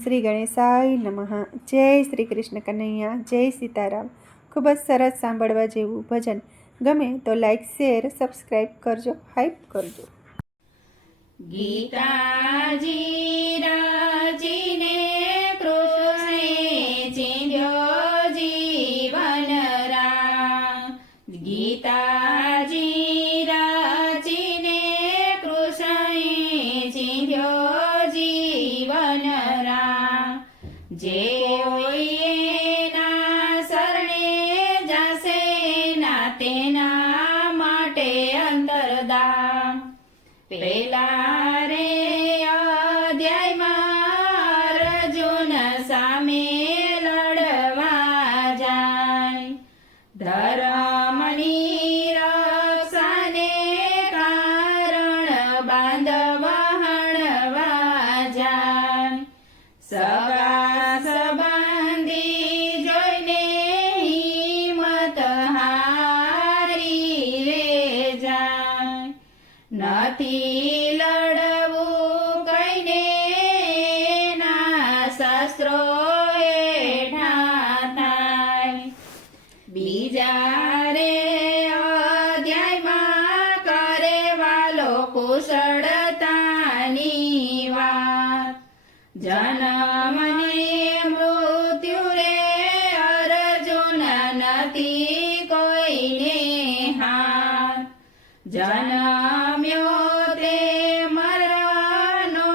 શ્રી ગણેશાય નમઃ। જય શ્રી કૃષ્ણ કનૈયા, જય સીતારામ। ખૂબ જ સરસ સાંભળવા જેવું ભજન। ગમે તો લાઈક, શેર, સબસ્ક્રાઈબ કરજો, હાઈપ કરજો। ગીતાજી રચીને કૃષ્ણે ચીંધ્યો જીવન રામ। ગીતાજી રચીને કૃષ્ણે ચીંધ્યો જીવન રામ। જે એના શરણે જાશે ના તેના માટે અંતરદામ। પેલા રે અધ્યાયમાં અર્જુન સામે લડવા જાય। ધર્મની રક્ષાને કારણ બાંધવ હણવા જાય। સગા સંબંધી જોઈને હિંમત હારી રે જાય। નથી લડવું કઈને ના શસ્ત્રો હેઠા થાય। બીજા રે અધ્યાયમાં કરે વાલો કુશળતાની વાત। જન્મ ને મૃત્યુ રે અર્જુન નથી કોઈને હાથ। જન્મ્યો તે મરવાનો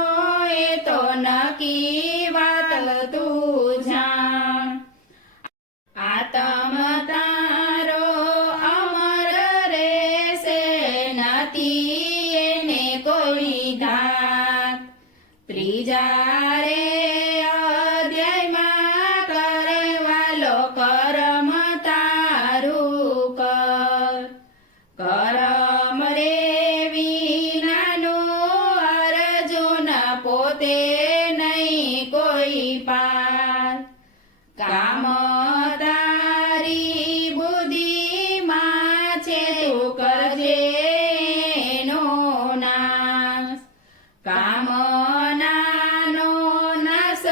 એ તો નક્કી વાત તું જાણ। આત્મ તારો અમર રહેશે નથી એને કોઈ ઘાત। ત્રીજા રે અધ્યાયમાં કરે વાલો કર્મ તારું કર। કરમ રે વિનાનું અર્જુન પોતે નહીં કોઈ પાર। કામ તારી બુદ્ધિમાં છે તું કરજે એનો નાશ। કામનાનો નાશ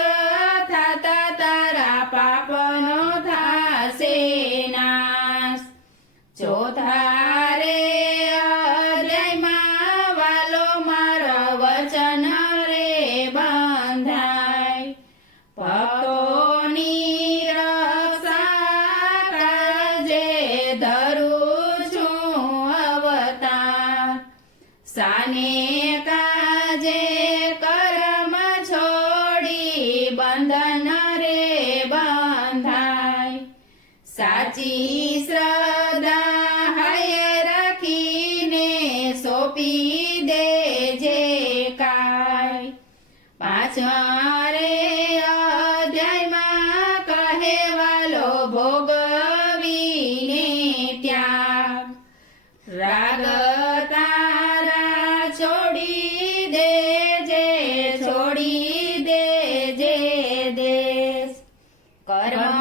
થતા તારા પાપનો થાશે નાશ। ચોથા રે અધ્યાયમાં વાલો મારો વચન રે બંધાય। ભક્તોની રક્ષા કરજે ધરું છું અવતાર। સાને કાજે કર્મ છોડી બંધન રે બંધાય। સાચી શ્રદ્ધા હૈયે રાખીને સોંપી દેજે કાય। પાછા રે અધ્યાયમાં કહે વાલો ભોગવીને ત્યાગ। રાગ તારા છોડી દેજે દેશ। કર્મ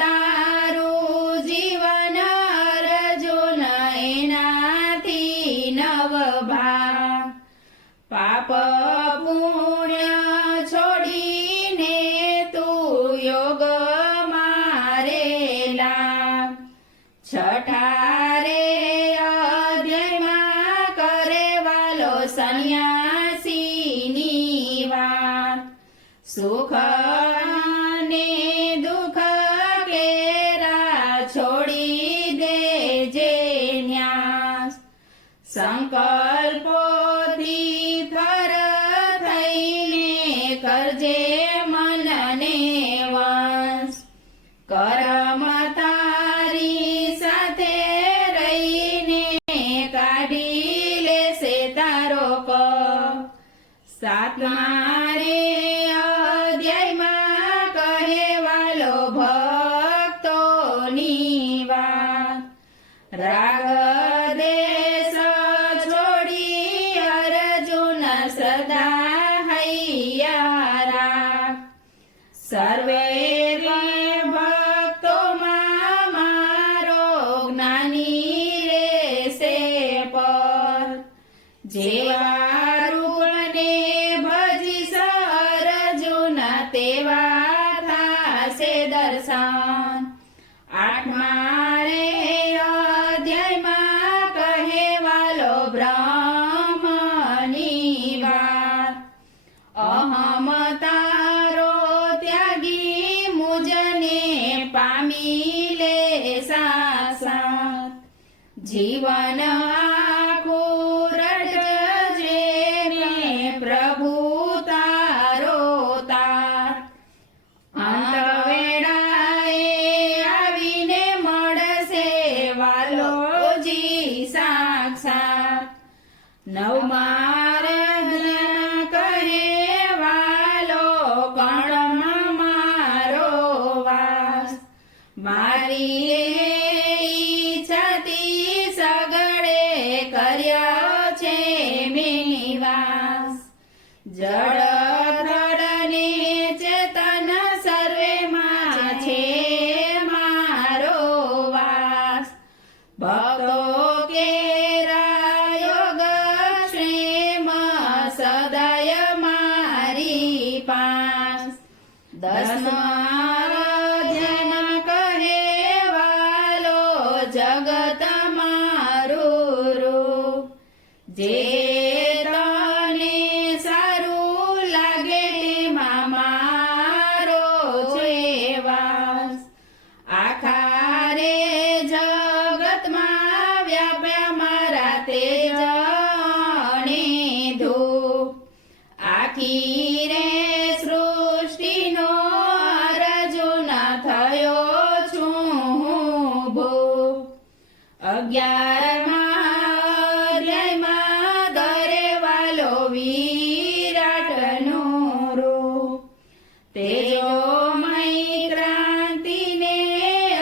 તારું જીવન અર્જુન એનાથી નવ ભાગ। પાપ પુણ્ય છોડીને તું યોગ મારે લાગ। છઠ્ઠા રે અધ્યાયમાં કરે વાલો સંન્યાસીની વાત। સુખ અને દુઃખ કેરા છોડી દેજે ન્યાસ। સંકલ્પોથી થર થઈને કરજે મનને વશ। કર્મ તારી સાથે રહીને કાઢી લેશે તારો કપ। સાતમા રે અધ્યાયમાં કહે વાલો ભક્તોની વાત। રાગ દેશ છોડી અર્જુન શ્રદ્ધા હૈયા રાખ। સર્વે ભક્તોમાં મારો જ્ઞાની રહેશે પર। જેવા રૂપને ભજીશ અર્જુન તે જીવન આખું રટજે ને પ્રભુ તારો તાર અંત વેળાએ આવીને મળશે વાલોજી સાક્ષાત નવમાર ધ્યાન કરે વાલો કણમાં મારો વાસ મારી ઈચ્છાથી સગળે કર્યો છે મેં નિવાસ જળ થળ ને ચેતન સર્વેમાં છે મારો વાસ ભક્તો કેરા યોગ ક્ષેમ સદય મારી પાસ દસમાર ધ્યાન કહે વાલો જગત મારું રૂપ જે તને સારું લાગે તેમાં મારો છે વાસ આખા રે જગતમાં વ્યાપ્યા મારા તેજને ધૂપ આખી રે સૃષ્ટિનો અર્જુન થયો છું હું ભૂપ 11મા અધ્યાયમાં ધરે વાલો વિરાટનું રૂપ તેજોમય ક્રાંતિને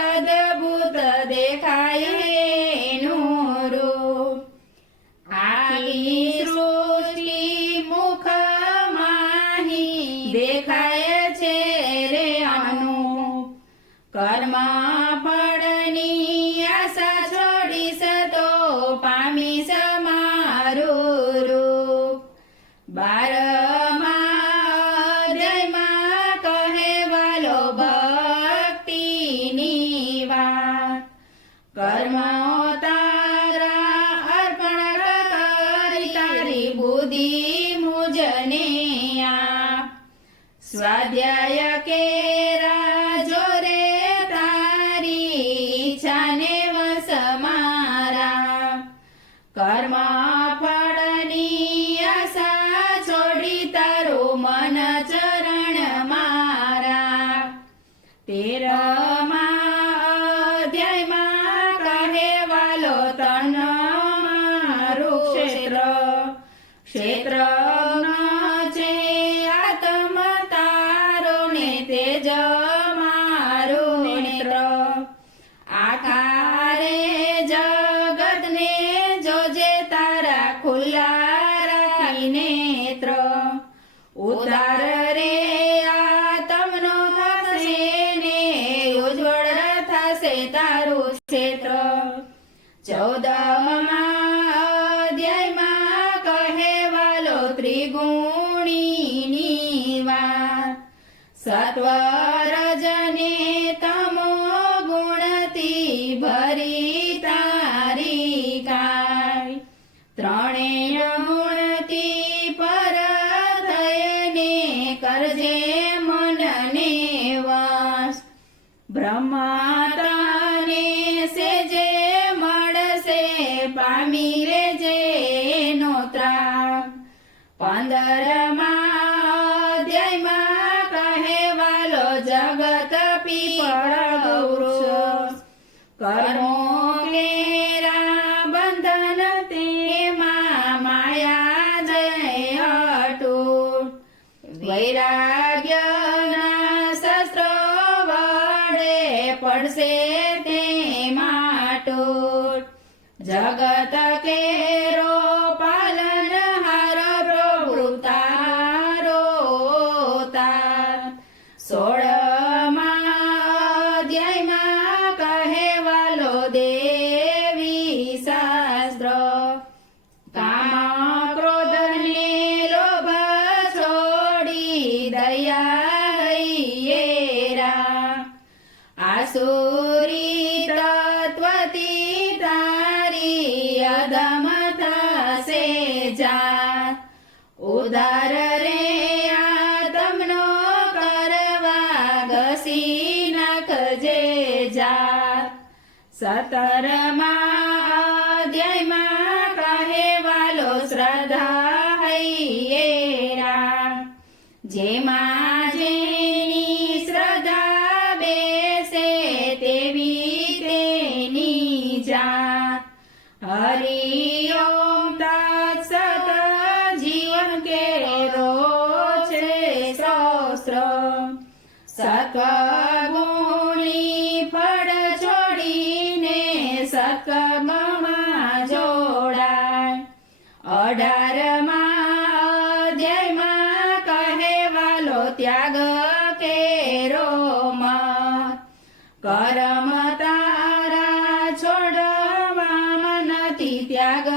અદ્ભુત દેખાય એનું રૂપ આખી સૃષ્ટિ મુખમાહી દેખાય છે રે અનુપ કર્મ ફળની આશા છોડીશ તો પામીશ મારું રૂપ 12મા અધ્યાયમાં કહે વાલો ભક્તિની વાત કર્મ તારા અર્પણ કરી તારી બુદ્ધિ મુજને આપ સ્વાધ્યાય કેરા જોરે તારી ઈચ્છાને વસ મારા કર્મ ફળની આશા છોડી તારું મન ચરણ મારા 13મા અધ્યાયમાં કહે વાલો તન મારું ક્ષેત્ર છે આત્મ તારો ને તેજ મારું નેત્ર આખા રે જગતને જોજે તારા ખુલ્લા રાખી નેત્ર ઉતાર રે આત્મનો થશે ને ઉજ્જવળ થશે તારું ક્ષેત્ર 14મા અધ્યાયમાં કહે વાલો ત્રિગુણીની વાત સત્વ રજને તમો ગુણથી ભરી તારી કાય ત્રણેય ગુણથી પર થઈને કરજે મનને વાસ બ્રહ્મા તને સેજે મળશે પામી રેજે નો ત્રાગ 15મા અધ્યાયમાં કહે વાલો જગત પીપળ વૃક્ષ કર્મો કેરા બંધન તેમાં માયા જય અટૂટ વૈરાગ્યના શસ્ત્રો વડે પડશે તેમાં તૂટ જગત કેરો પાલનહાર પ્રભુ તારો તાર 16મા અધ્યાયમાં કહે વાલો દેવી શાસ્ત્ર કામ ક્રોધ ને લોભ છોડી દયા હૈયેરા આસુરી તત્વથી તારી અધમ થશે જાત ઉદાર રે આત્મનો કરવા ઘસી નાખજે જાત 17મા શ્રદ્ધા હૈયેરા જેમાં જેની શ્રદ્ધા બેસે તેવી તેની જાત હરિ ઓમ તત્સત જીવન કેરો છે સહસ્ર સત્વગુણી ફળ છોડીને સત્કર્મમાં જોડાય 18મા અધ્યાયમાં કહેવાલો ત્યાગ કેરો મત કરમ તારા છોડવામાં નથી ત્યાગ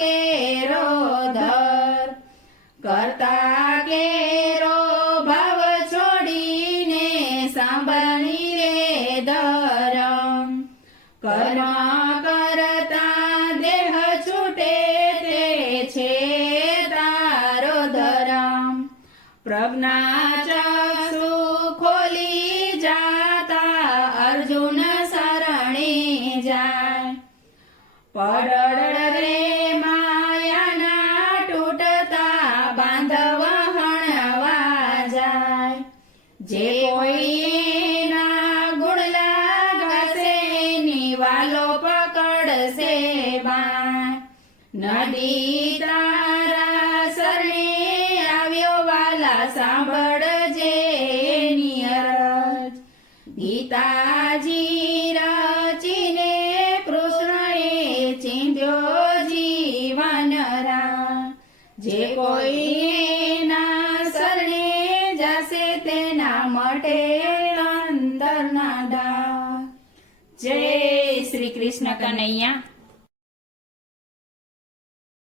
કેરો ધર કરતા કેરો ભાવ છોડીને સાંભળી રે ધરમ કર્મ કરતા દેહ છૂટે તે છે તારો ધરમ પ્રજ્ઞા ચક્ષુ ખોલી જાતા અર્જુન શરણે જાય પડડ રે માયાના તૂટતા બાંધવ હણવા જાય જે કોઈ એના ગુણ લાગશે નિવાલો પકડશે બાણ નદી તારા શરણે આવ્યો વાલા સાંભળજે એની અરજ ગીતાજી રચીને કૃષ્ણએ ચીંધ્યો જીવન રા જે કોઈ એના શરણે જશે તેના મટે અંતરના ડાર જય શ્રી કૃષ્ણ કનૈયા